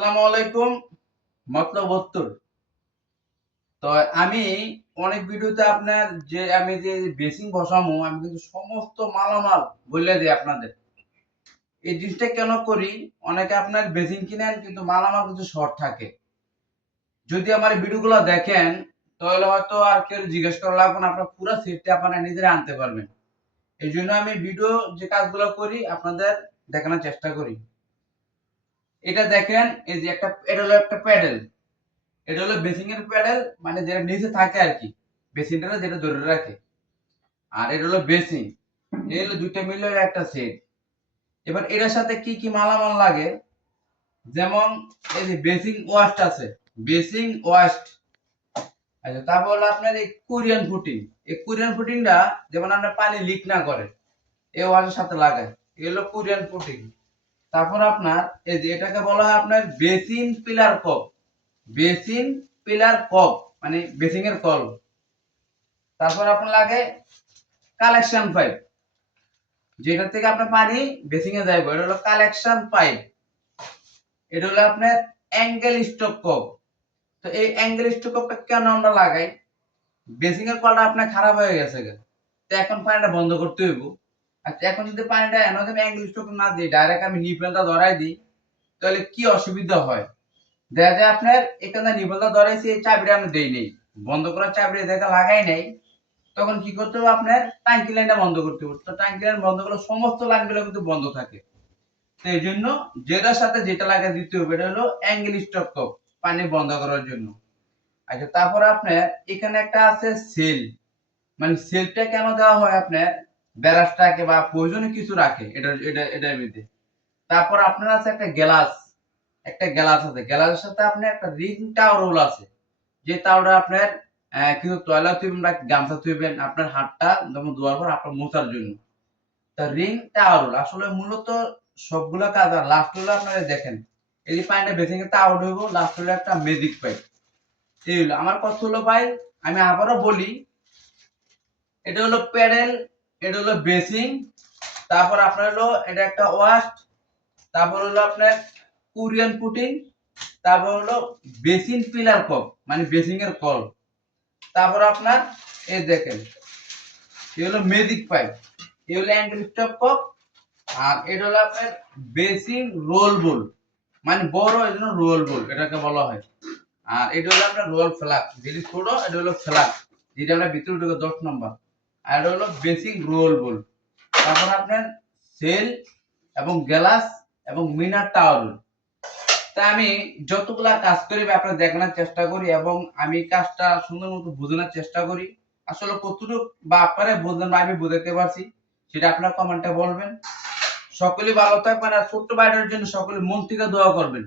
আসসালামু আলাইকুম। মতলব উত্তর। তো আমি অনেক ভিডিওতে আপনার আমি যে বেসিং বসামু আমি কিন্তু সমস্ত মালামাল বইলা দেই আপনাদের। এই জিনিসটা কেন করি? অনেকে আপনার বেসিং কিনেন কিন্তু মালামাল কিন্তু শর্ট থাকে। যদি আমার এই ভিডিওগুলো দেখেন তাহলে হয়তো আর কেউ জিজ্ঞেস করা লাগবে না। আপনার পুরা সেটটা আপনারা নিজেরা আনতে পারবেন। এইজন্য আমি ভিডিও যে কাজগুলো করি আপনাদের দেখানোর চেষ্টা করি। এটা দেখেন এই যে এটা হলো একটা প্যাডেল। এটা হলো বেসিং এর প্যাডেল মানে যেটা নিচে থাকে আর কি বেসিনটা যেটা ধরে রাখে। আর এটা হলো বেসিং। এই হলো দুইটা মিলে একটা সেট। এবার এটার সাথে কি কি মালামাল লাগে, যেমন এই যে বেসিং ওয়াশ আছে, বেসিং ওয়াশ। আচ্ছা, তারপর হলো আপনার এই কোরিয়ান ফুটিং। এই কোরিয়ান ফুটিংটা যেমন আপনার পানি লিক না করে এই ওয়াশের সাথে লাগায়। এই হলো কোরিয়ান ফুটিং। তারপর আপনার এই যে এটাকে বলা হয় আপনার basin pillar cock. Basin pillar cock মানে বেসিং এর কল। তারপর আপনার লাগে কালেকশন পাইপ, যেটা থেকে আপনার পানি বেসিং এ যাইবে, এটা হলো কালেকশন পাইপ। এটা হলো আপনার অ্যাঙ্গেল স্টপ কক। তো এই অ্যাঙ্গেল স্টপ ককটা কেন আমরা লাগাই? বেসিং এর কলটা আপনার খারাপ হয়ে গেছে, তো এখন পানিটা বন্ধ করতে হইব। আচ্ছা, এখন যদি পানিটা এনদম অ্যাঙ্গেল স্টপ না দিই, ডাইরেক্ট আমি নিপেলটা ধরাই দিই, তাহলে কি অসুবিধা হয়? দেখা যায় আপনার এখানে নিপেলটা ধরাইছি, এই চাবিটা আমি দেই নেই, বন্ধ করার চাবিটা দেখা লাগাই নাই, তখন কি করতে হবে আপনার ট্যাঙ্কি লাইনটা বন্ধ করতে হবে। তো ট্যাঙ্কি লাইন বন্ধ করলে সমস্ত লাইনগুলো কিন্তু বন্ধ থাকে। তো এই জন্য যেটার সাথে যেটা লাগিয়ে দিতে হবে, এটা হলো অ্যাঙ্গেল স্টপ কক, পানি বন্ধ করার জন্য। আচ্ছা, তারপর আপনার এখানে একটা আছে সেল। মানে সেলটা কেন দেওয়া হয় আপনার? ব্যারাসটাকে বা প্রয়োজনীয় কিছু রাখে এটার মধ্যে। তারপর আপনার আছে একটা গ্লাস। একটা গ্লাস আছে, গ্লাসের সাথে আপনার একটা রিং টাওয়াল আছে, যে তাওটা আপনার কিন্তু টয়লেট থুইবেন বা গামছা থুইবেন আপনার হাতটা যেমন ধোয়ার পর আপনার মোছার জন্য। তা রিং টাওয়াল আসলে মূলত সবগুলা কাজ। আর লাস্ট হলো আপনারা দেখেন এই যে পানিটা বেসিং এ টাওয়াল হইব, লাস্ট হলো একটা ম্যাজিক পাইপ। এই হলো আমার কথা হলো ভাই, আমি আবারও বলি, এটা হলো প্যাডেল, এটা হলো বেসিং, তারপর আপনার হলো এটা একটা ওয়াশ, তারপর হলো আপনার কোরিয়ান পুটিং, তারপর হলো বেসিন পিলার কক মানে বেসিং এর কল, তারপর আপনার এই দেখেন এই হলো ম্যাজিক পাইপ, এই হলো অ্যাঙ্গেল স্টপ কক, আর এটা হলো আপনার বেসিং রোল বল মানে বড়, এই জন্য রোল বল এটাকে বলা হয়। আর এটা হলো আপনার রোল ফ্লাগ, যেটি ছোট এটা হলো ফ্লাগ, যেটা আমরা ভিতরে ঢুকে 10 নম্বর। আর এটা হলো বেসিং রোল বল। তারপর আপনার সেল এবং গ্লাস এবং মিনার টাওয়াল। তা আমি যতগুলা কাজ করি আপনার দেখানোর চেষ্টা করি এবং আমি কাজটা সুন্দর মতো বোঝানোর চেষ্টা করি। আসলে কতটুকু বা আপনারা বুঝলেন বা আমি বুঝাতে পারছি সেটা আপনার কমেন্টে বলবেন। সকলেই ভালো থাকবেন আর ছোট্ট ভাইটার জন্য সকলে মন থেকে দোয়া করবেন।